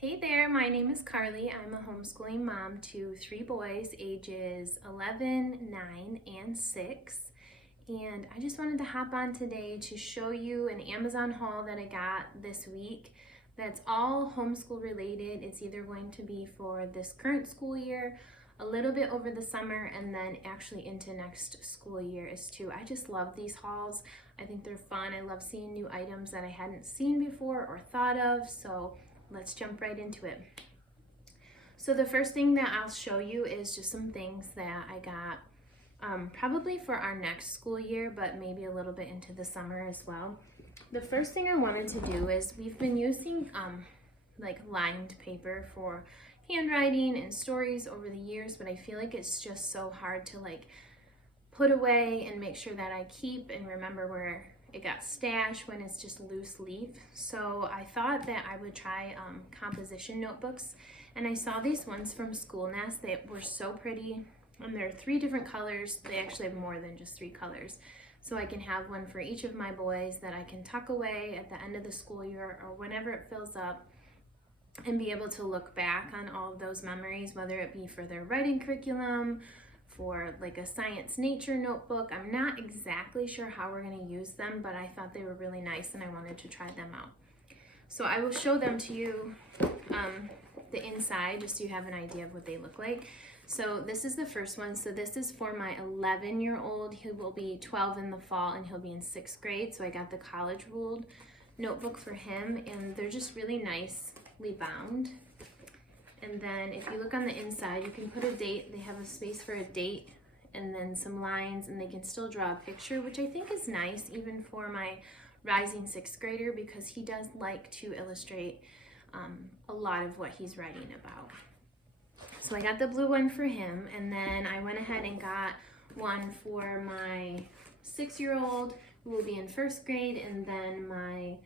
Hey there, my name is Carly. I'm a homeschooling mom to 3 boys ages 11, 9, and 6. And I just wanted to hop on today to show you an Amazon haul that I got this week that's all homeschool related. It's either going to be for this current school year, a little bit over the summer, and then actually into next school year as too. I just love these hauls. I think they're fun. I love seeing new items that I hadn't seen before or thought of, so let's jump right into it. So the first thing that I'll show you is just some things that I got probably for our next school year, but maybe a little bit into the summer as well. The first thing I wanted to do is we've been using like lined paper for handwriting and stories over the years, but I feel like it's just so hard to like put away and make sure that I keep and remember where it got stashed when it's just loose leaf. So I thought that I would try composition notebooks, and I saw these ones from School Nest. They were so pretty, and they're 3 different colors. They actually have more than just 3 colors. So I can have one for each of my boys that I can tuck away at the end of the school year or whenever it fills up, and be able to look back on all of those memories, whether it be for their writing curriculum, for like a science nature notebook. I'm not exactly sure how we're going to use them, but I thought they were really nice and I wanted to try them out. So I will show them to you, the inside, just so you have an idea of what they look like. So this is the first one. So this is for my 11-year-old. He will be 12 in the fall and he'll be in 6th grade. So I got the college ruled notebook for him, and they're just really nicely bound. And then if you look on the inside, you can put a date. They have a space for a date and then some lines, and they can still draw a picture, which I think is nice even for my rising 6th grader, because he does like to illustrate a lot of what he's writing about. So I got the blue one for him, and then I went ahead and got one for my 6-year-old who will be in 1st grade, and then my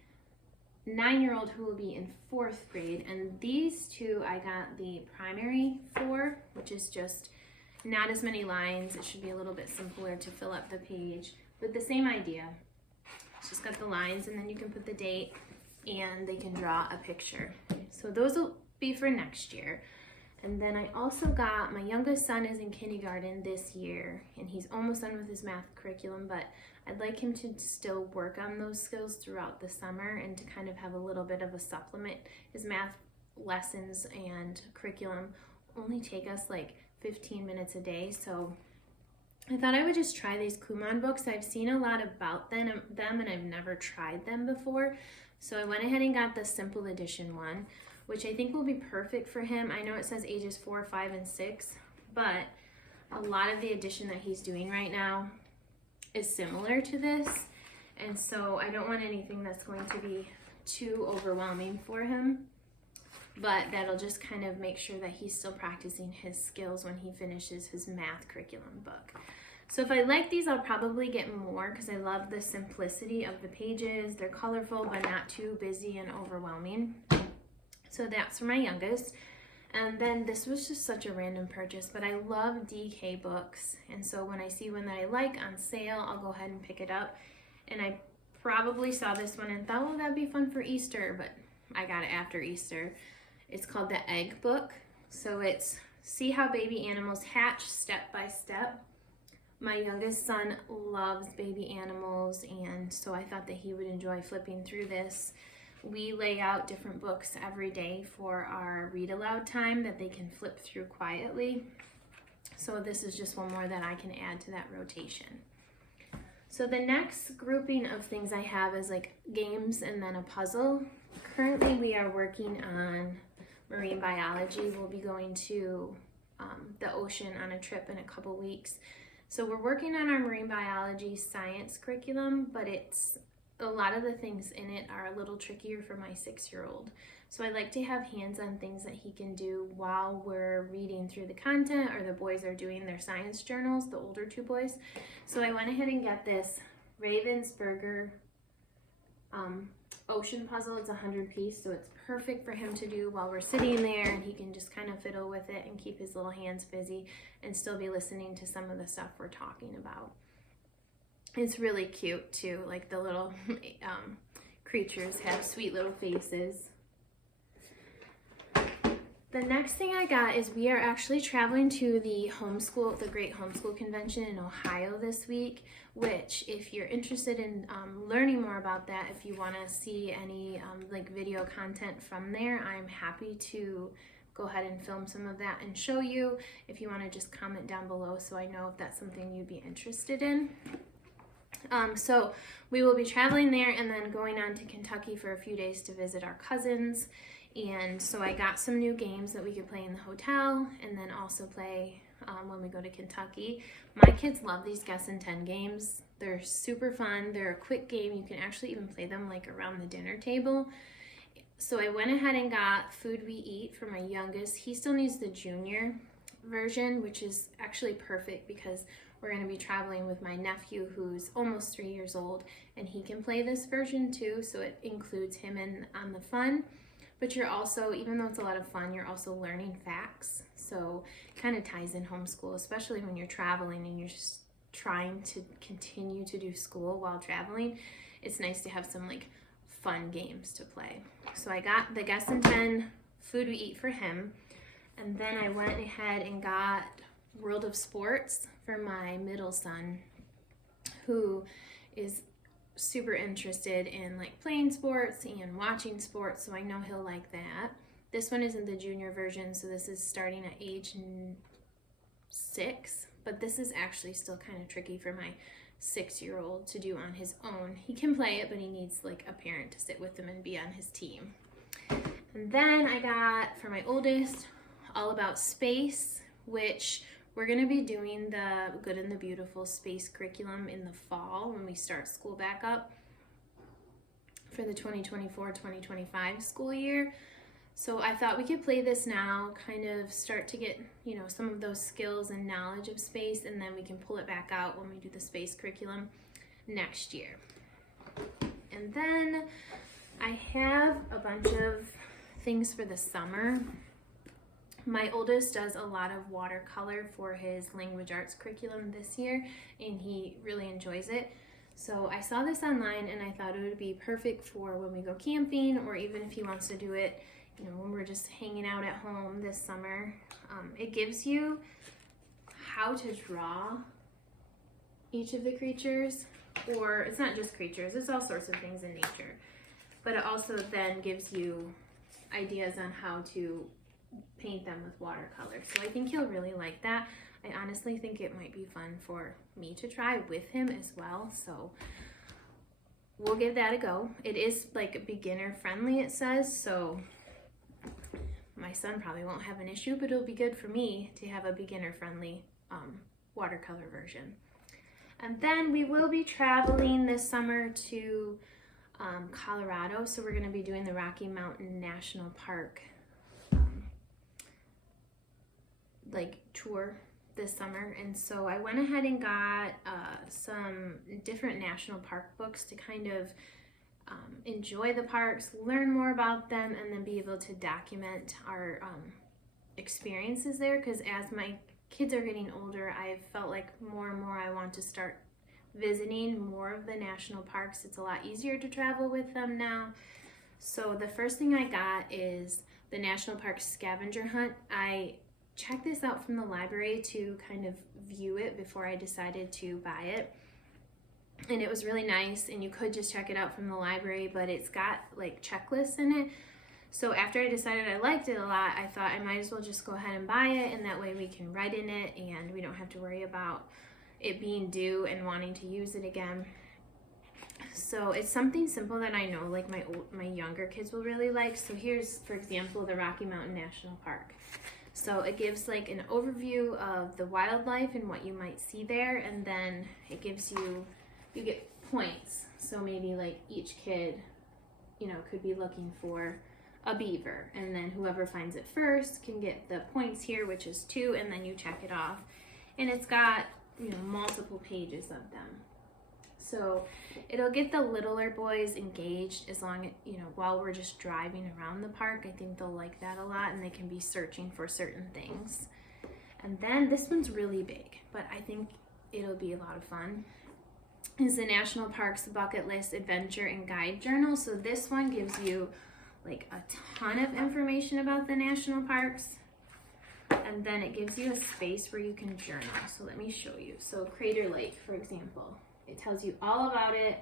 9-year-old who will be in 4th grade. And these two I got the primary for, which is just not as many lines. It should be a little bit simpler to fill up the page, but the same idea. It's just got the lines, and then you can put the date and they can draw a picture. So those will be for next year. And then I also got, my youngest son is in kindergarten this year, and he's almost done with his math curriculum, but I'd like him to still work on those skills throughout the summer and to kind of have a little bit of a supplement. His math lessons and curriculum only take us like 15 minutes a day, so I thought I would just try these Kumon books. I've seen a lot about them and I've never tried them before. So I went ahead and got the simple edition one, which I think will be perfect for him. I know it says ages 4, 5, and 6, but a lot of the edition that he's doing right now is similar to this. And so I don't want anything that's going to be too overwhelming for him, but that'll just kind of make sure that he's still practicing his skills when he finishes his math curriculum book. So if I like these, I'll probably get more because I love the simplicity of the pages. They're colorful, but not too busy and overwhelming. So that's for my youngest. And then this was just such a random purchase, but I love DK books. And so when I see one that I like on sale, I'll go ahead and pick it up. And I probably saw this one and thought, well, that'd be fun for Easter, but I got it after Easter. It's called the Egg Book. So it's see how baby animals hatch step by step. My youngest son loves baby animals, and so I thought that he would enjoy flipping through this. We lay out different books every day for our read aloud time that they can flip through quietly. So this is just one more that I can add to that rotation. So the next grouping of things I have is like games and then a puzzle. Currently we are working on marine biology. We'll be going to the ocean on a trip in a couple weeks. So we're working on our marine biology science curriculum, but a lot of the things in it are a little trickier for my 6-year-old. So I like to have hands-on things that he can do while we're reading through the content, or the boys are doing their science journals, the older 2 boys. So I went ahead and got this Ravensburger ocean puzzle. It's 100-piece, so it's perfect for him to do while we're sitting there, and he can just kind of fiddle with it and keep his little hands busy and still be listening to some of the stuff we're talking about. It's really cute too, like the little creatures have sweet little faces. The next thing I got is we are actually traveling to the Great Homeschool Convention in Ohio this week, which if you're interested in learning more about that, if you want to see any like video content from there, I'm happy to go ahead and film some of that and show you. If you want to just comment down below so I know if that's something you'd be interested in. So we will be traveling there and then going on to Kentucky for a few days to visit our cousins. And so I got some new games that we could play in the hotel and then also play when we go to Kentucky. My kids love these Guess in 10 games. They're super fun. They're a quick game. You can actually even play them like around the dinner table. So I went ahead and got Food We Eat for my youngest. He still needs the junior version, which is actually perfect because we're going to be traveling with my nephew who's almost 3 years old, and he can play this version too, so it includes him in on the fun. But you're also, even though it's a lot of fun, you're also learning facts. So it kind of ties in homeschool, especially when you're traveling and you're just trying to continue to do school while traveling. It's nice to have some like fun games to play. So I got the Guess in 10 Food We Eat for him. And then I went ahead and got World of Sports for my middle son, who is super interested in like playing sports and watching sports, so I know he'll like that. This one isn't the junior version, so this is starting at age 6, but this is actually still kind of tricky for my 6-year-old to do on his own. He can play it, but he needs like a parent to sit with him and be on his team. And then I got for my oldest All About Space, which we're going to be doing the Good and the Beautiful space curriculum in the fall when we start school back up for the 2024-2025 school year. So I thought we could play this now, kind of start to get, you know, some of those skills and knowledge of space, and then we can pull it back out when we do the space curriculum next year. And then I have a bunch of things for the summer. My oldest does a lot of watercolor for his language arts curriculum this year, and he really enjoys it. So I saw this online and I thought it would be perfect for when we go camping, or even if he wants to do it, you know, when we're just hanging out at home this summer. It gives you how to draw each of the creatures, or it's not just creatures, it's all sorts of things in nature. But it also then gives you ideas on how to paint them with watercolor. So I think he'll really like that. I honestly think it might be fun for me to try with him as well. So we'll give that a go. It is like beginner friendly, it says. So my son probably won't have an issue, but it'll be good for me to have a beginner friendly watercolor version. And then we will be traveling this summer to Colorado. So we're going to be doing the Rocky Mountain National Park like tour this summer, and so I went ahead and got some different national park books to kind of enjoy the parks, learn more about them, and then be able to document our experiences there, because as my kids are getting older, I've felt like more and more I want to start visiting more of the national parks. It's a lot easier to travel with them now. So the first thing I got is the National Park Scavenger Hunt. I checked this out from the library to kind of view it before I decided to buy it, and it was really nice. And you could just check it out from the library, but it's got like checklists in it. So after I decided I liked it a lot, I thought I might as well just go ahead and buy it, and that way we can write in it and we don't have to worry about it being due and wanting to use it again. So it's something simple that I know like my younger kids will really like. So here's, for example, the Rocky Mountain National Park. So it gives like an overview of the wildlife and what you might see there, and then it gives you get points. So maybe like each kid, you know, could be looking for a beaver, and then whoever finds it first can get the points here, which is 2, and then you check it off. And it's got, you know, multiple pages of them. So it'll get the littler boys engaged as long as, you know, while we're just driving around the park. I think they'll like that a lot, and they can be searching for certain things. And then this one's really big, but I think it'll be a lot of fun, is the National Parks Bucket List Adventure and Guide Journal. So this one gives you like a ton of information about the national parks. And then it gives you a space where you can journal. So let me show you. So Crater Lake, for example, it tells you all about it.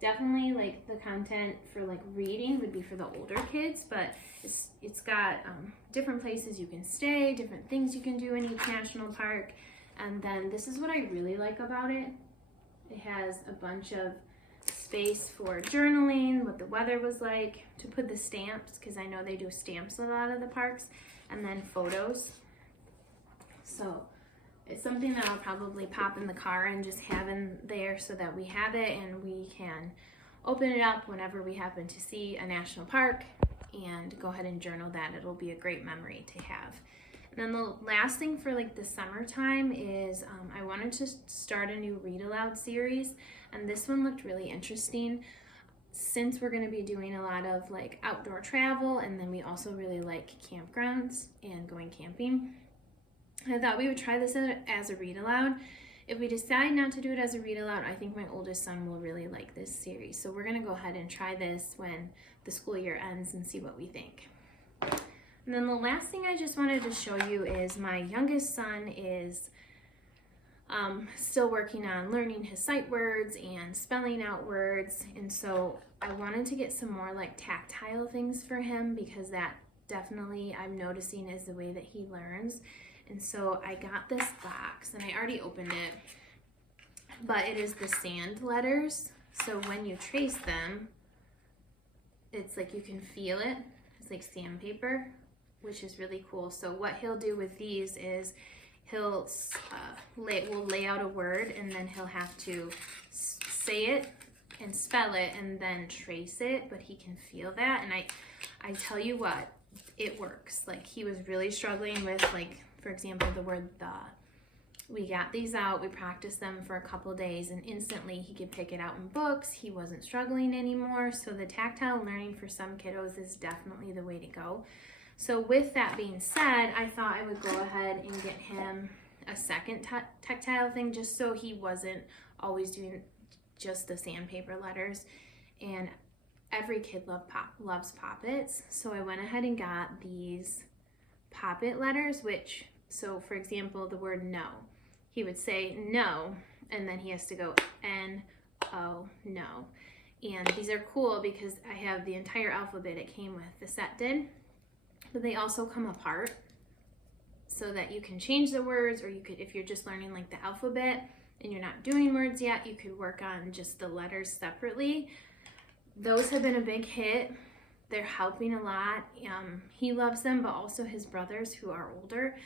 Definitely like the content for like reading would be for the older kids, but it's got different places you can stay, different things you can do in each national park. And then this is what I really like about it. It has a bunch of space for journaling, what the weather was like, to put the stamps, because I know they do stamps a lot of the parks, and then photos. So it's something that I'll probably pop in the car and just have in there so that we have it and we can open it up whenever we happen to see a national park and go ahead and journal that. It'll be a great memory to have. And then the last thing for like the summertime is I wanted to start a new read aloud series, and this one looked really interesting. Since we're going to be doing a lot of like outdoor travel, and then we also really like campgrounds and going camping, I thought we would try this as a read aloud. If we decide not to do it as a read aloud, I think my oldest son will really like this series. So we're going to go ahead and try this when the school year ends and see what we think. And then the last thing I just wanted to show you is my youngest son is still working on learning his sight words and spelling out words. And so I wanted to get some more like tactile things for him, because that definitely I'm noticing is the way that he learns. And so I got this box, and I already opened it, but it is the sand letters. So when you trace them, it's like you can feel it. It's like sandpaper, which is really cool. So what he'll do with these is we'll lay out a word, and then he'll have to say it and spell it and then trace it, but he can feel that. And I tell you what, it works. Like, he was really struggling with, like, for example, the word the. We got these out, we practiced them for a couple days, and instantly he could pick it out in books. He wasn't struggling anymore. So the tactile learning for some kiddos is definitely the way to go. So with that being said, I thought I would go ahead and get him a second tactile thing, just so he wasn't always doing just the sandpaper letters. And every kid loves Pop-Its. So I went ahead and got these Pop-It letters, which, so for example, the word no, he would say no, and then he has to go N-O, no. And these are cool because I have the entire alphabet it came with, the set did, but they also come apart so that you can change the words, or you could, if you're just learning like the alphabet and you're not doing words yet, you could work on just the letters separately. Those have been a big hit. They're helping a lot. He loves them, but also his brothers who are older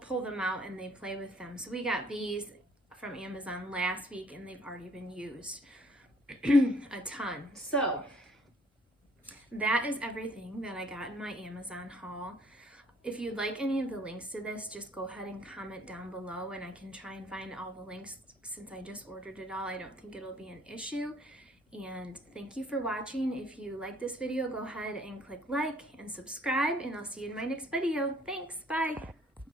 pull them out and they play with them. So we got these from Amazon last week, and they've already been used a ton. So that is everything that I got in my Amazon haul. If you'd like any of the links to this, just go ahead and comment down below, and I can try and find all the links. Since I just ordered it all, I don't think it'll be an issue. And thank you for watching. If you like this video, go ahead and click like and subscribe, and I'll see you in my next video. Thanks, bye.